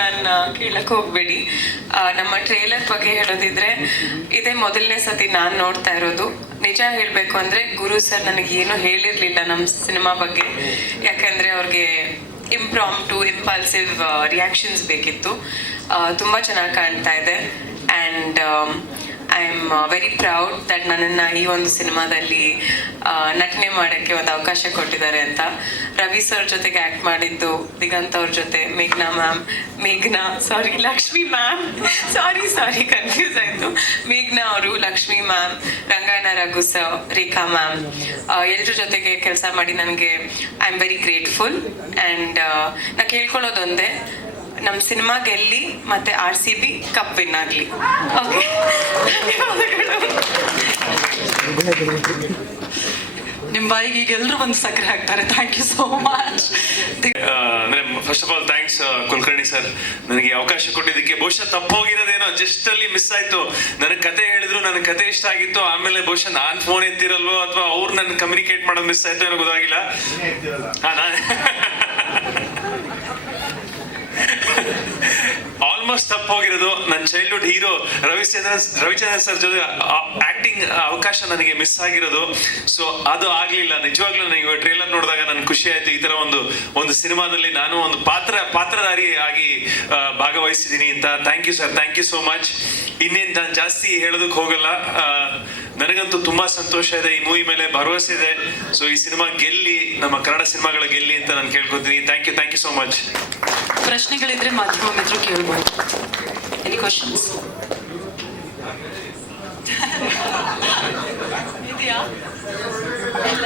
ನಾನು ಕೇಳಕ್ ಹೋಗ್ಬೇಡಿ. ನಮ್ಮ ಟ್ರೇಲರ್ ಬಗ್ಗೆ ಹೇಳೋದಿದ್ರೆ, ಇದೇ ಮೊದಲನೇ ಸತಿ ನಾನು ನೋಡ್ತಾ ಇರೋದು. ನಿಜ ಹೇಳ್ಬೇಕು ಅಂದ್ರೆ ಗುರು ಸರ್ ನನಗೆ ಏನು ಹೇಳಿರ್ಲಿಲ್ಲ ನಮ್ಮ ಸಿನಿಮಾ ಬಗ್ಗೆ. ಯಾಕಂದ್ರೆ ಅವ್ರಿಗೆ ಇಂಪ್ರಾಮ್ ಟು ಇಂಪಲ್ಸಿವ್ ರಿಯಾಕ್ಷನ್ಸ್ ಬೇಕಿತ್ತು. ತುಂಬಾ ಚೆನ್ನಾಗಿ ಕಾಣ್ತಾ ಇದೆ. ಆ್ಯಂಡ್ ವೆರಿ ಪ್ರೌಡ್ ದಟ್ ನನ್ನನ್ನು ಈ ಒಂದು ಸಿನಿಮಾದಲ್ಲಿ ನಟನೆ ಮಾಡೋಕ್ಕೆ ಒಂದು ಅವಕಾಶ ಕೊಟ್ಟಿದ್ದಾರೆ ಅಂತ. ರವಿ ಸರ್ ಜೊತೆಗೆ ಆ್ಯಕ್ಟ್ ಮಾಡಿದ್ದು, ದಿಗಂತ್ ಅವ್ರ ಜೊತೆ, ಮೇಘ್ನಾ ಮ್ಯಾಮ್ ಮೇಘ್ನಾ ಸಾರಿ ಲಕ್ಷ್ಮಿ ಮ್ಯಾಮ್ ಸಾರಿ ಸಾರಿ ಕನ್ಫ್ಯೂಸ್ ಆಯಿತು. ಮೇಘ್ನಾ ಅವರು, ಲಕ್ಷ್ಮಿ ಮ್ಯಾಮ್ ರಂಗಾಯಣ ರಘು ಸರ್ ರೇಖಾ ಮ್ಯಾಮ್ ಎಲ್ಲರ ಜೊತೆಗೆ ಕೆಲಸ ಮಾಡಿ ನನಗೆ I am very grateful and ನಾನು ಕೇಳ್ಕೊಳ್ಳೋದೊಂದೇ. ನಮ್ಮ ಸಿನಿಮಾ ಗೆಲ್ಲಿ ಮತ್ತೆ R C B cup win ಆಗಲಿ. ಓಕೆ ನಿಮ್ಮ ಬಾಯಿಗೆ ಈಗ ಎಲ್ಲರೂ ಒಂದು ಸಕ್ಕರೆ ಹಾಕ್ತಾರೆ. ಥ್ಯಾಂಕ್ ಯು ಸೋ ಮಚ್ ಅಂದ್ರೆ first of all thanks Kulkarni sir ನನಗೆ ಅವಕಾಶ ಕೊಟ್ಟಿದ್ದಕ್ಕೆ ಬಹುಶಃ ತಪ್ಪೋಗಿರೋದೇನೋ. ಜಸ್ಟ್ ಅಲ್ಲಿ ಮಿಸ್ ಆಯ್ತು. ನನಗೆ ಕತೆ ಹೇಳಿದ್ರು ನನ್ನ ಕತೆ ಇಷ್ಟ ಆಗಿತ್ತು. ಆಮೇಲೆ ಬಹುಶಃ ನಾನ್ ಫೋನ್ ಎತ್ತಿರಲ್ವೋ ಅಥವಾ ಅವ್ರು ನನ್ನ ಕಮ್ಯುನಿಕೇಟ್ ಮಾಡೋದು ಮಿಸ್ ಆಯ್ತು ಏನೋ ಗೊತ್ತಾಗಿಲ್ಲ. ಹಾ, ನಾನ್. ತಪ್ಪೋಗಿರೋದು. ನನ್ನ childhood hero Ravichandran Ravichandran sir ಜೊತೆ ಆಕ್ಟಿಂಗ್ ಅವಕಾಶ ನನಗೆ ಮಿಸ್ ಆಗಿರೋದು. ಸೊ ಅದು ಆಗ್ಲಿಲ್ಲ. ನಿಜವಾಗ್ಲೂ ನನಗೆ ಟ್ರೇಲರ್ ನೋಡಿದಾಗ ನನ್ಗೆ ಖುಷಿ ಆಯ್ತು. ಈ ತರ ಒಂದು ಒಂದು ಸಿನಿಮಾದಲ್ಲಿ ನಾನು ಒಂದು ಪಾತ್ರ, ಪಾತ್ರಧಾರಿ ಆಗಿ ಭಾಗವಹಿಸಿದ್ದೀನಿ ಅಂತ. Thank you sir thank you so much ಇನ್ನೇನು ನಾನು ಜಾಸ್ತಿ ಹೇಳೋದಕ್ಕೆ ಹೋಗಲ್ಲ. ನನಗಂತೂ ತುಂಬಾ ಸಂತೋಷ ಇದೆ. ಈ ಮೂವಿ ಮೇಲೆ ಭರವಸೆ ಇದೆ. ಸೊ ಈ ಸಿನಿಮಾ ಗೆಲ್ಲಿ, ನಮ್ಮ ಕನ್ನಡ ಸಿನಿಮಾಗಳ ಗೆಲ್ಲಿ ಅಂತ ನಾನು ಕೇಳ್ಕೊತೀನಿ. Thank you thank you so much ಪ್ರಶ್ನೆಗಳಿದ್ರೆ ಮಾಧ್ಯಮ ಮಿತ್ರರು ಕೇಳ್ಬೋದು ಎನಿ ಕ್ವಶನ್ಸ್ ಇದೆಯಾ ಇಲ್ಲ